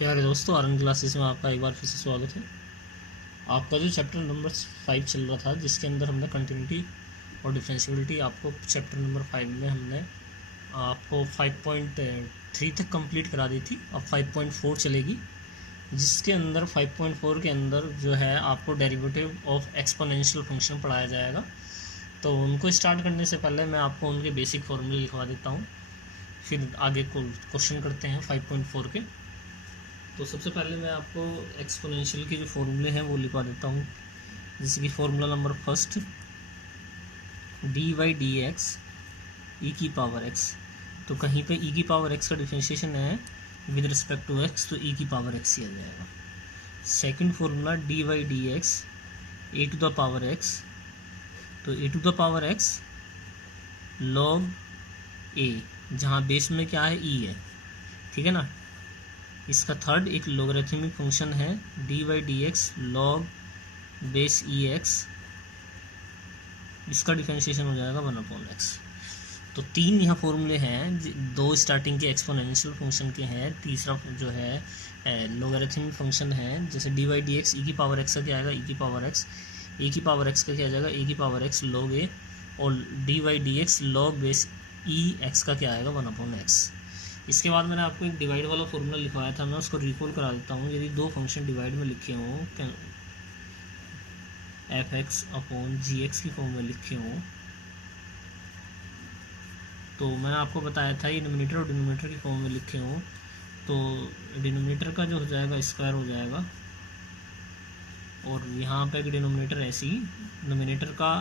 प्यारे दोस्तों, RN classes में आपका एक बार फिर से स्वागत है। आपका जो चैप्टर नंबर 5 चल रहा था, जिसके अंदर हमने कंटिन्यूटी और डिफरेंशियबिलिटी, आपको चैप्टर नंबर 5 में हमने आपको 5.3 तक कंप्लीट करा दी थी। अब 5.4 चलेगी, जिसके अंदर 5.4 के अंदर जो है आपको डेरिवेटिव ऑफ एक्सपोनेंशियल फंक्शन पढ़ाया जाएगा। तो उनको स्टार्ट करने से पहले मैं आपको उनके बेसिक फॉर्मूले लिखवा देता हूँ, फिर आगे क्वेश्चन करते हैं 5.4 के। तो सबसे पहले मैं आपको एक्सपोनेंशियल के जो फॉर्मूले हैं वो लिखवा देता हूँ। जैसे कि formula number first, D Y D x E की पावर एक्स। तो कहीं पे ई की पावर एक्स का डिफरेंशिएशन है विद रिस्पेक्ट टू एक्स, तो ई की पावर एक्स ही आ जाएगा। Second formula, D Y D X A to the power x. तो A to the power X log A, जहाँ बेस में क्या है, ई है, ठीक है ना। इसका थर्ड एक लोगरिथमिक फंक्शन है, D Y D X log base E X. इसका डिफरेंशिएशन हो जाएगा 1/x। तो तीन यहाँ फॉर्मूले हैं, दो स्टार्टिंग के एक्सपोनेंशियल फंक्शन के हैं, तीसरा जो है लोगरिथमिक फंक्शन है। जैसे D Y D x E की पावर एक्स का क्या आएगा, ई की पावर एक्स। ए की पावर एक्स का क्या आ जाएगा, ए की पावर एक्स लॉग ए। और D Y D X log base E X का क्या आएगा, 1/x। इसके बाद मैंने आपको एक डिवाइड वाला फॉर्मूला लिखवाया था, मैं उसको रिकॉल करा देता हूँ। यदि दो फंक्शन डिवाइड में लिखे हों, एफ एक्स अपॉन जी एक्स की फॉर्म में लिखे हों, तो मैंने आपको बताया था ये न्यूमरेटर और डिनोमिनेटर की फॉर्म में लिखे हों, तो डिनोमिनेटर का जो हो जाएगा स्क्वायर हो जाएगा, और यहाँ पे डिनोमिनेटर ऐसे ही, न्यूमरेटर का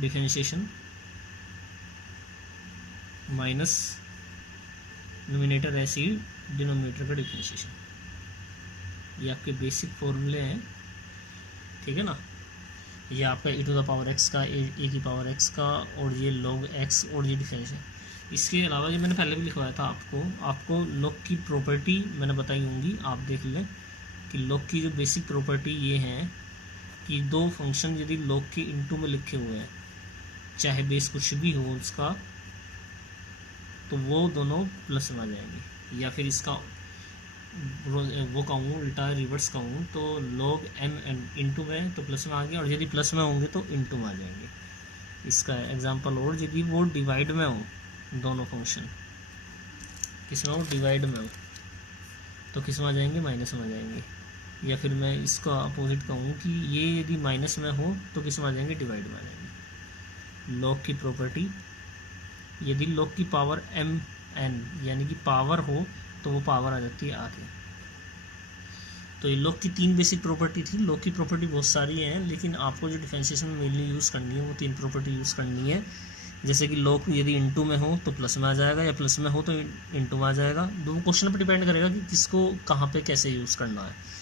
डिफरेंशिएशन माइनस न्यूमरेटर ऐसे ही डिनोमिनेटर का डिफरेंशिएशन। ये आपके बेसिक फॉर्मूले हैं, ठीक है ना। ये आपका e to the power x का, ए की पावर x का, और ये log x, और ये डिफरेंशिएशन। इसके अलावा ये मैंने पहले भी लिखवाया था आपको log की प्रॉपर्टी मैंने बताई होंगी, आप देख लें कि log की जो बेसिक प्रॉपर्टी ये है कि दो फंक्शन यदि log के इनटू में लिखे हुए हैं, चाहे बेस कुछ भी हो उसका, तो वो दोनों प्लस में आ जाएंगे। या फिर इसका वो कहूँ उल्टा रिवर्स कहूँ तो log m इंटू में तो प्लस में आ गया, और यदि प्लस में होंगे तो इंटू में आ जाएंगे। इसका एग्जांपल, और यदि वो डिवाइड में हो, दोनों फंक्शन किस में हो, डिवाइड में हो, तो किस में आ जाएंगे, माइनस में आ जाएंगे। या फिर मैं इसका अपोजिट कहूँ कि ये यदि माइनस में हो तो किस में आ जाएंगे, डिवाइड में आ जाएंगे। log की प्रॉपर्टी, यदि log की पावर m n यानी कि पावर हो तो वो पावर आ जाती है आगे। तो ये log की तीन बेसिक प्रॉपर्टी थी। log की प्रॉपर्टी बहुत सारी हैं, लेकिन आपको जो डिफरेंशिएशन में मेनली यूज़ करनी है वो तीन प्रॉपर्टी यूज़ करनी है। जैसे कि log यदि इनटू में हो तो प्लस में आ जाएगा, या प्लस में हो तो इनटू में आ जाएगा। दो क्वेश्चन पर डिपेंड करेगा कि किसको कहाँ पे कैसे यूज़ करना है।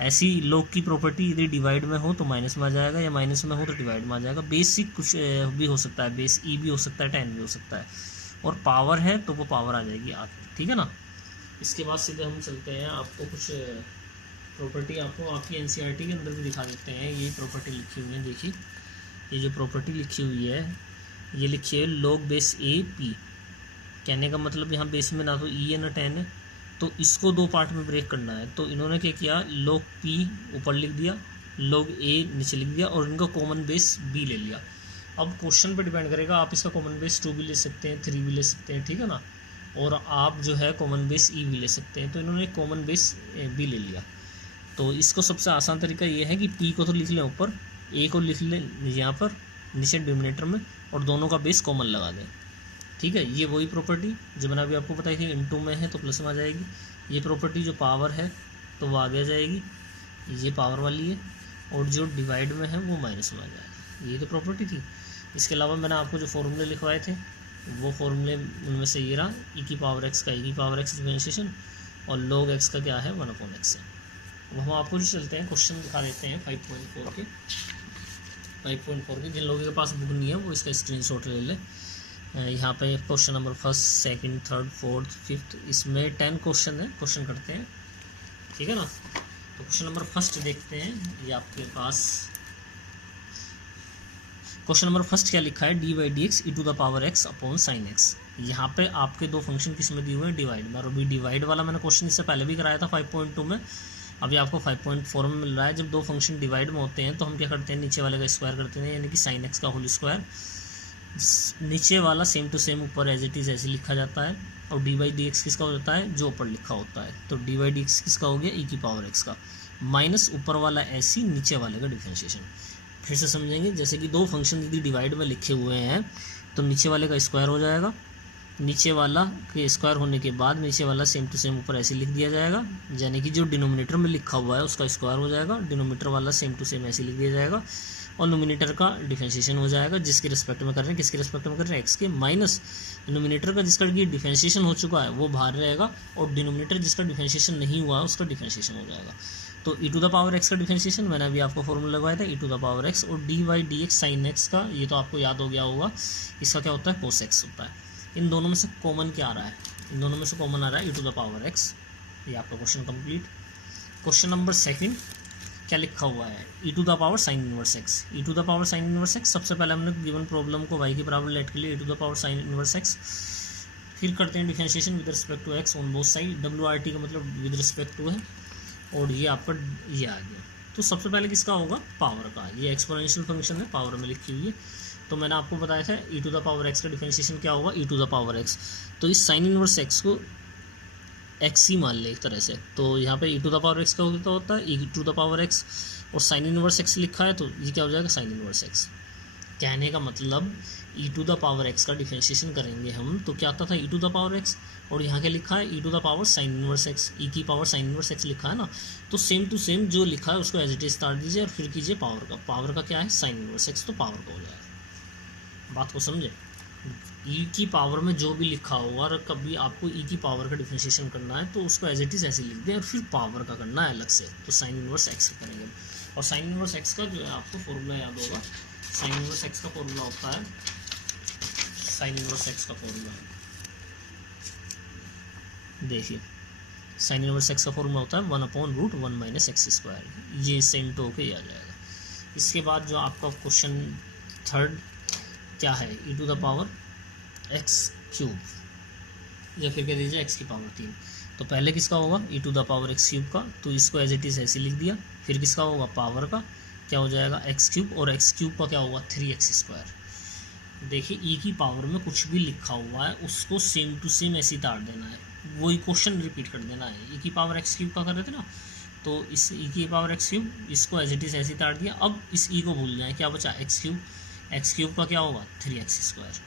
ऐसी log की प्रॉपर्टी यदि डिवाइड में हो तो माइनस में आ जाएगा, या माइनस में हो तो डिवाइड में आ जाएगा। बेसिक कुछ भी हो सकता है, बेस ई भी हो सकता है, 10 भी हो सकता है, और पावर है तो वो पावर आ जाएगी आगे, ठीक है ना। इसके बाद सीधे हम चलते हैं, आपको कुछ प्रॉपर्टी आपको आपकी एनसीईआरटी के अंदर भी दिखा देते हैं। ये प्रॉपर्टी लिखी हुई है, देखिए ये जो प्रॉपर्टी लिखी हुई है, ये लिखी है log बेस ए पी। कहने का मतलब यहाँ बेस में ना तो ई है ना 10 है, तो इसको दो पार्ट में ब्रेक करना है। तो इन्होंने क्या किया, log p ऊपर लिख दिया, log a नीचे लिख दिया, और इनका कॉमन बेस b ले लिया। अब क्वेश्चन पर डिपेंड करेगा, आप इसका कॉमन बेस 2 भी ले सकते हैं, 3 भी ले सकते हैं, ठीक है ना, और आप जो है कॉमन बेस e भी ले सकते हैं। तो इन्होंने कॉमन बेस b ले लिया। तो इसको सबसे आसान तरीका ये है कि p को तो लिख लें ऊपर, a को लिख लें यहाँ पर नीचे डिनोमिनेटर में, और दोनों का बेस कॉमन लगा दें, ठीक है। ये वही प्रॉपर्टी जो मैंने अभी आपको बताई थी, इनटू में है तो प्लस में आ जाएगी। ये प्रॉपर्टी जो पावर है तो वो आगे आ जाएगी, ये पावर वाली है, और जो डिवाइड में है वो माइनस में आ जाएगा। ये तो प्रॉपर्टी थी। इसके अलावा मैंने आपको जो फॉर्मूले लिखवाए थे वो फॉर्मूले उनमें से ये रहा, ई की पावर एक्स का, ई की पावर एक्स डिफरेंशिएशन, और log एक्स का क्या है, 1/x है। वो हम आपको जो चलते हैं क्वेश्चन दिखा देते हैं 5.4 के। जिन लोगों के पास बुक नहीं है वो इसका स्क्रीनशॉट ले लें। यहाँ पे question number first, second, third, fourth, fifth, इसमें 10 क्वेश्चन है। क्वेश्चन करते हैं, ठीक है ना। तो क्वेश्चन नंबर फर्स्ट देखते हैं, ये आपके पास क्वेश्चन नंबर फर्स्ट क्या लिखा है, D Y D x E to the power x upon sine x. यहाँ पे आपके दो फंक्शन किस में दिए हुए हैं, डिवाइड में। और अभी डिवाइड वाला मैंने क्वेश्चन इससे पहले भी कराया था 5.2 में, अभी आपको 5.4 में मिल रहा है। जब दो फंक्शन डिवाइड में होते हैं तो हम क्या करते हैं, नीचे वाले का स्क्वायर करते हैं, यानी कि साइन एक्स का होल स्क्वायर। नीचे वाला सेम टू सेम ऊपर एज इट इज़ ऐसे लिखा जाता है, और डी बाई डी एक्स किसका हो जाता है, जो ऊपर लिखा होता है। तो डी बाई डी एक्स किसका हो गया, ई की पावर एक्स का, माइनस ऊपर वाला ऐसी नीचे वाले का डिफरेंशिएशन। फिर से समझेंगे, जैसे कि दो फंक्शन यदि डिवाइड में लिखे हुए हैं तो नीचे वाले का स्क्वायर हो जाएगा, नीचे वाला के स्क्वायर होने के बाद नीचे वाला सेम टू सेम ऊपर ऐसे लिख दिया जाएगा, यानी कि जो डिनोमिनेटर में लिखा हुआ है उसका स्क्वायर हो जाएगा, डिनोमिनेटर वाला सेम टू सेम ऐसे लिख दिया जाएगा, और नोमिनेटर का डिफरेंशिएशन हो जाएगा, जिसके रिस्पेक्ट में कर रहे हैं, किसके रिस्पेक्ट में कर रहे हैं, एक्स के, माइनस नोमिनेटर का जिसका डिफरेंशिएशन हो चुका है वो बाहर रहेगा, और डिनोमिनेटर जिसका डिफरेंशिएशन नहीं हुआ है उसका डिफरेंशिएशन हो जाएगा। तो e to the power x का डिफरेंशिएशन मैंने अभी आपको फॉर्मूला लगाया था, ई टू द पावर एक्स, और D Y D x sine x का, ये तो आपको याद हो गया होगा, इसका क्या होता है, कोस एक्स होता है। इन दोनों में से कॉमन क्या आ रहा है, इन दोनों में से कॉमन आ रहा है ई टू द पावर एक्स। ये आपका क्वेश्चन कंप्लीट। क्वेश्चन नंबर 2 क्या लिखा हुआ है, ई to the power sine inverse X. E to the power sine inverse X, सबसे पहले हमने गिवन प्रॉब्लम को वाई के बराबर लेट के लिए E to the power sine inverse X, फिर करते हैं differentiation with respect to X on both side, W R T का मतलब विद रिस्पेक्ट टू है, और ये आपका ये आ गया। तो सबसे पहले किसका होगा, पावर का। ये एक्सपोनेंशियल फंक्शन है, पावर में लिखी हुई है, तो मैंने आपको बताया था ई टू द पावर एक्स का डिफरेंशिएशन क्या होगा, ई टू द पावर एक्स। तो इस साइन इनवर्स एक्स को एक्स ही मान ले एक तरह से, तो यहाँ पे ई टू द पावर एक्स का होता है ई टू द पावर एक्स, और साइन इनवर्स एक्स लिखा है तो ये क्या हो जाएगा, साइन इनवर्स एक्स। कहने का मतलब E to the power x का डिफरेंशिएशन करेंगे हम तो क्या आता था, ई टू द पावर एक्स, और यहाँ क्या लिखा है, ई to the power sine inverse X, E की पावर साइन इनवर्स एक्स लिखा है ना, तो सेम टू सेम जो लिखा है उसको एज इट इज उतार दीजिए और फिर कीजिए पावर का। पावर का क्या है, साइन इनवर्स एक्स, तो पावर का हो जाएगा। बात को समझे, ई की पावर में जो भी लिखा होगा, और कभी आपको ई की पावर का डिफरेंशिएशन करना है तो उसको एज इट इज ऐसे लिख दें, और फिर पावर का करना है अलग से, तो साइन इनवर्स एक्स करेंगे। और साइन इनवर्स एक्स का जो है आपको फॉर्मूला याद होगा, साइन इनवर्स एक्स का फॉर्मूला होता है, साइन इनवर्स एक्स का फॉर्मूला देखिए, साइन इनवर्स एक्स का फॉर्मूला होता है 1/√1 माइनस एक्स स्क्वायर, ये सेम टू होकर आ जाएगा। इसके बाद जो आपका क्वेश्चन 3 क्या है, ई to the power X cube, या फिर कह दीजिए एक्स की पावर 3। तो पहले किसका होगा, ई to the power X cube का, तो इसको एज इट इज ऐसे लिख दिया, फिर किसका होगा, पावर का, क्या हो जाएगा, एक्स क्यूब, और एक्स क्यूब का क्या होगा, 3x स्क्वायर। देखिए ई की पावर में कुछ भी लिखा हुआ है उसको सेम टू सेम ऐसे तार देना है, वही क्वेश्चन रिपीट कर देना है। ई की पावर एक्स क्यूब का कर रहे थे ना, तो इस ई की पावर एक्स क्यूब इसको एज इट इज ऐसे तार दिया। अब इस ई को भूल जाए, क्या बचा, एक्स क्यूब, एक्स क्यूब का क्या होगा, 3x स्क्वायर।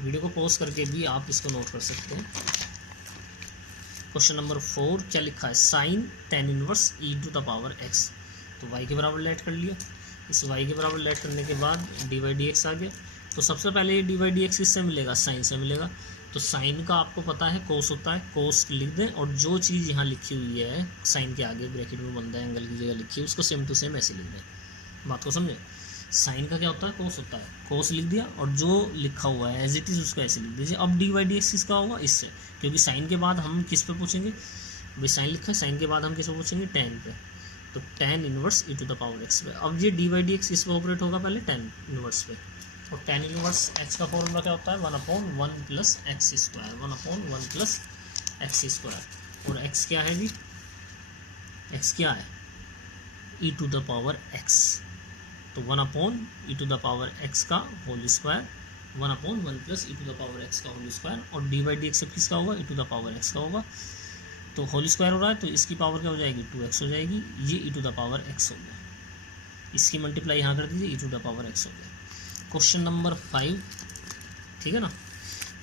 वीडियो को पॉज करके भी आप इसको नोट कर सकते हैं। क्वेश्चन नंबर 4 क्या लिखा है, sine tan inverse e to the power x, तो y के बराबर लेट कर लिया। इस y के बराबर लेट करने के बाद डी वाई डी एक्स आ गया, तो सबसे पहले ये डी वाई डी एक्स किससे मिलेगा, साइन से मिलेगा। तो साइन का आपको पता है कोस होता है, कोस लिख दें, और जो चीज़ यहाँ लिखी हुई है साइन के आगे ब्रैकेट में बंद है, एंगल की जगह लिखी है, उसको सेम टू सेम ऐसे लिख दें। बात को समझे, साइन का क्या होता है, कोस होता है, कोस लिख दिया, और जो लिखा हुआ है एज इट इज उसको ऐसे लिख दीजिए। अब डी वाई डी एक्स किसका होगा, इससे, क्योंकि साइन के बाद हम किस पे पूछेंगे, भाई साइन लिखा है, साइन के बाद हम किस पे पूछेंगे, tan पे, तो tan inverse e to the power x पे। अब ये डी वाई डी एक्स किस पे ऑपरेट होगा, पहले tan इनवर्स पे, और tan इनवर्स एक्स का फॉर्मूला क्या होता है, 1/1 plus x square, 1/1 plus x square. और x क्या है जी, x क्या है, ई टू द पावर x, तो 1/e to the power x का whole square, 1/1 plus e to the power x का होल स्क्वायर, और डी वाई डी एक्स किसका होगा, ई टू द पावर x का होगा, तो होल स्क्वायर हो रहा है तो इसकी पावर क्या हो जाएगी, 2x हो जाएगी, ये ई टू द पावर x हो गया, इसकी मल्टीप्लाई यहाँ कर दीजिए, ई टू द पावर x हो गया। क्वेश्चन नंबर 5 ठीक है ना,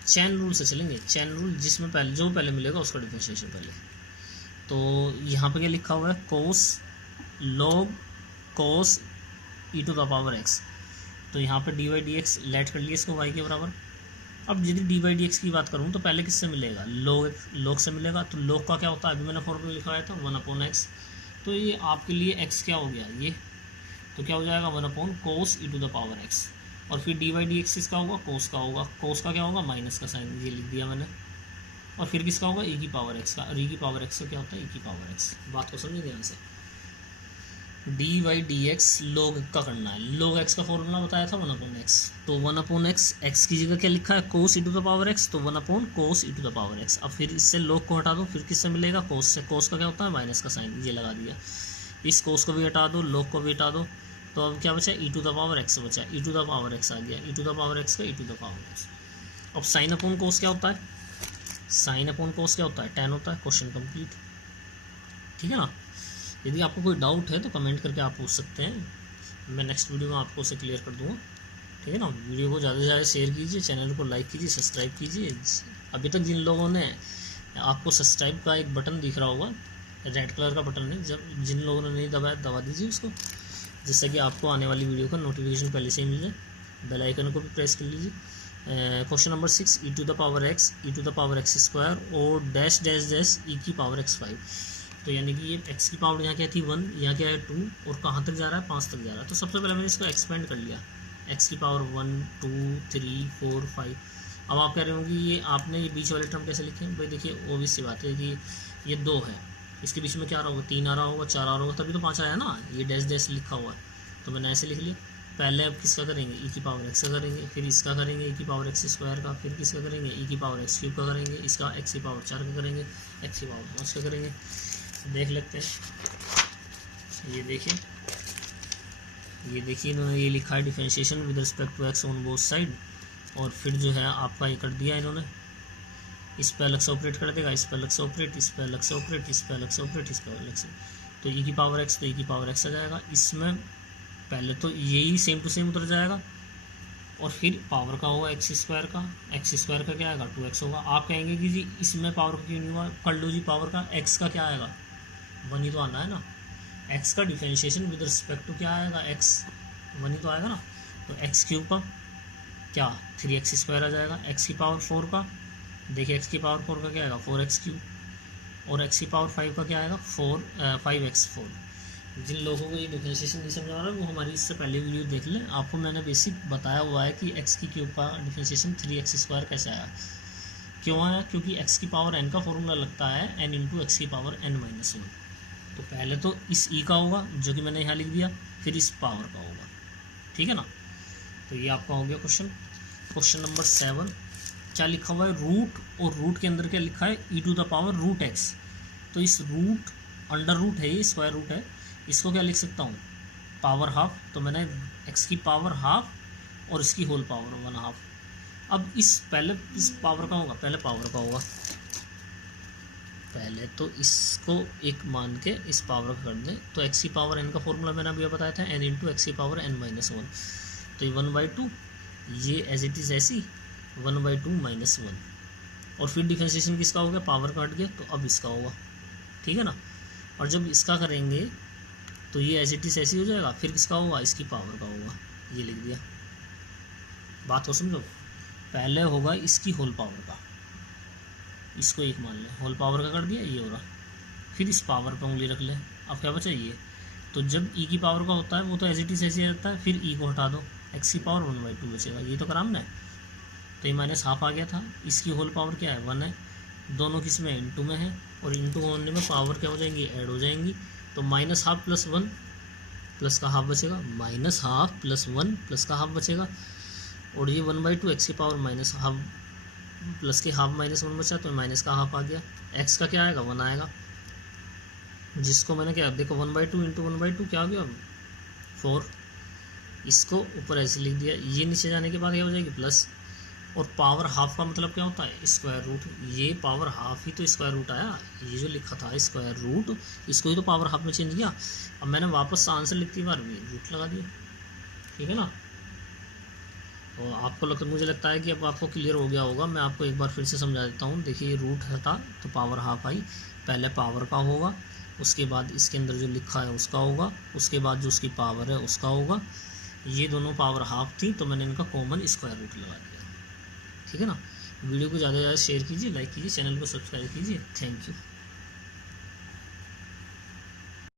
चैन रूल से चलेंगे, चैन रूल जिसमें पहले जो पहले मिलेगा उसका डिफरेंशिएशन पहले। तो यहाँ पे क्या लिखा हुआ है, cos log cos E to the power x, तो यहाँ पे D Y D X let कर लिए इसको y के बराबर। अब यदि डी वाई डी एक्स की बात करूँ तो पहले किससे मिलेगा, log से मिलेगा, तो log का क्या होता है, अभी मैंने फॉर्मूला लिखा था 1/x, तो ये आपके लिए x क्या हो गया, ये तो क्या हो जाएगा 1/cos e to the power x, और फिर डी वाई डी एक्स किसका होगा, कोस का होगा, कोस का क्या होगा, माइनस का साइन, ये लिख दिया मैंने, और फिर किसका होगा, ई की पावर एक्स का, और ई की पावर एक्स का क्या होता है, ई की पावर एक्स। बात को समझिए ध्यान से, d Y D x log का करना है। log x का फॉर्मूला बताया था 1/x, तो 1/x, x की जगह क्या लिखा है cos e to the power x, तो 1/cos e to the power x। अब फिर इससे log को हटा दो, फिर किससे मिलेगा, cos से। cos का क्या होता है माइनस का साइन, ये लगा दिया। इस cos को भी हटा दो, log को भी हटा दो, तो अब क्या बचा, e to the power x बचा, e to the power x आ गया, e to the power x का e to the power x। अब साइन अपॉन cos क्या होता है, साइन अपॉन cos क्या होता है, tan होता है। क्वेश्चन कंप्लीट, ठीक है ना। यदि आपको कोई डाउट है तो कमेंट करके आप पूछ सकते हैं, मैं नेक्स्ट वीडियो में आपको उसे क्लियर कर दूँगा, ठीक है ना। वीडियो को ज़्यादा से ज़्यादा शेयर कीजिए, चैनल को लाइक कीजिए, सब्सक्राइब कीजिए। अभी तक जिन लोगों ने, आपको सब्सक्राइब का एक बटन दिख रहा होगा, रेड कलर का बटन है, जब जिन लोगों ने नहीं दबाया दबा दीजिए उसको, जिससे कि आपको आने वाली वीडियो का नोटिफिकेशन पहले से ही मिल जाए। बेल आइकन को भी प्रेस कर लीजिए। Question number 6, e to the power x, e to the power x square और डैश डैश डैश e की पावर x 5। तो यानी कि ये x की पावर यहाँ क्या थी 1, यहाँ क्या है 2, और कहाँ तक जा रहा है 5 तक जा रहा है। तो सबसे पहले मैंने इसको एक्सपेंड कर लिया, x की पावर 1 2 3 4 5। अब आप कह रहे होंगे ये आपने ये बीच वाले टर्म कैसे लिखे हैं भाई, देखिए obvious सी बात है कि ये 2 है, इसके बीच में क्या आ रहा होगा, 3 आ रहा होगा, 4 आ रहा होगा, तभी तो 5 आया ना, ये डैश डैश लिखा हुआ है, तो मैंने ऐसे लिख लिया। पहले अब किसका करेंगे, e की पावर x का करेंगे, फिर इसका करेंगे e की पावर x स्क्वायर का, फिर किसका करेंगे e की पावर x क्यूब का करेंगे, इसका x की पावर 4 का करेंगे, x की पावर 5 का करेंगे। देख लेते हैं, ये देखिए इन्होंने ये लिखा है differentiation with respect to x on both side, और फिर जो है आपका ये कर दिया इन्होंने, इस पर अलग से ऑपरेट कर देगा, इस पर अलग से ऑपरेट, इस पर अलग से ऑपरेट, इस पर अलग से ऑपरेट, इस पर अलग से, तो e की पावर x, तो e की पावर x आ जाएगा। इसमें पहले तो यही सेम टू सेम उतर जाएगा, और फिर पावर का होगा एक्स स्क्वायर का क्या आएगा 2x होगा। आप कहेंगे कि जी इसमें पावर का क्यों नहीं हुआ, कर लो जी पावर का, x का क्या आएगा 1 ही तो आना है ना, x का डिफरेंशिएशन विद रिस्पेक्ट टू क्या आएगा x 1 ही तो आएगा ना, तो x क्यूब का क्या 3x स्क्वायर आ जाएगा, x की पावर 4 का, देखिए x की पावर 4 का क्या आएगा 4x क्यूब, और x की पावर 5 का क्या आएगा 5x4। जिन लोगों को ये डिफरेंशिएशन नहीं समझ आ रहा है वो हमारी इससे पहले वीडियो देख लें, आपको मैंने बेसिक बताया हुआ है कि x की क्यूब का डिफरेंशिएशन 3x स्क्वायर कैसे आया, क्यों आया, क्योंकि x की पावर n का फॉर्मूला लगता है n इंटू एक्स की पावर n-1। तो पहले तो इस e का होगा जो कि मैंने यहाँ लिख दिया, फिर इस पावर का होगा, ठीक है ना। तो ये आपका हो गया क्वेश्चन नंबर 7। क्या लिखा हुआ है रूट, और रूट के अंदर क्या लिखा है e to the power root x, तो इस रूट अंडर रूट है, ये स्क्वायर रूट है, इसको क्या लिख सकता हूँ पावर हाफ, तो मैंने x की पावर हाफ और इसकी होल पावर 1/2। अब पहले इस पावर का होगा, पहले पावर का होगा, पहले तो इसको एक मान के इस पावर का कर दें, तो x की पावर n का फॉर्मूला मैंने अभी बताया था n इंटू एक्स की पावर n-1, तो ये 1/2, ये एज इट इज़ ऐसी 1/2 -1, और फिर डिफरेंशिएशन किसका हो गया, पावर का हट गया, तो अब इसका होगा, ठीक है ना। और जब इसका करेंगे तो ये एज इट इज़ ऐसी हो जाएगा, फिर किसका होगा, इसकी पावर का होगा, ये लिख दिया। बात हो समझो, पहले होगा इसकी होल पावर का, इसको एक मान लें, होल पावर का कर दिया, ये हो रहा, फिर इस पावर पर उंगली रख लें, अब क्या बचा ये, तो जब e की पावर का होता है वो तो एज इट इज़ ऐसे रहता है, फिर e को हटा दो, x की पावर 1/2 बचेगा, ये तो कराम ना है, तो ये -1/2 आ गया था। इसकी होल पावर क्या है 1 है, दोनों किस में इंटू में है, और इंटू होने में पावर क्या हो जाएंगी, ऐड हो जाएंगी, तो -1/2 + 1 प्लस का हाफ बचेगा, -1/2 + 1 प्लस का हाफ बचेगा, और ये 1/2 x की पावर -1/2 प्लस के हाफ -1 बचा, तो माइनस का हाफ आ गया। x का क्या आएगा 1 आएगा, जिसको मैंने क्या देखो 1/2 इंटू 1/2 क्या हो गया 4, इसको ऊपर ऐसे लिख दिया, ये नीचे जाने के बाद क्या हो जाएगी प्लस, और पावर हाफ का मतलब क्या होता है स्क्वायर रूट, ये पावर हाफ ही तो स्क्वायर रूट आया, ये जो लिखा था स्क्वायर रूट, इसको ही तो पावर हाफ में चेंज किया। अब मैंने वापस आंसर लिखती बार भी रूट लगा दिया, ठीक है ना। तो आपको मुझे लगता है कि अब आपको क्लियर हो गया होगा, मैं आपको एक बार फिर से समझा देता हूँ। देखिए रूट हटा तो पावर हाफ आई, पहले पावर का होगा, उसके बाद इसके अंदर जो लिखा है उसका होगा, उसके बाद जो उसकी पावर है उसका होगा, ये दोनों पावर हाफ थी तो मैंने इनका कॉमन स्क्वायर रूट लगा दिया, ठीक है ना। वीडियो को ज़्यादा से ज़्यादा शेयर कीजिए, लाइक कीजिए, चैनल को सब्सक्राइब कीजिए, थैंक यू।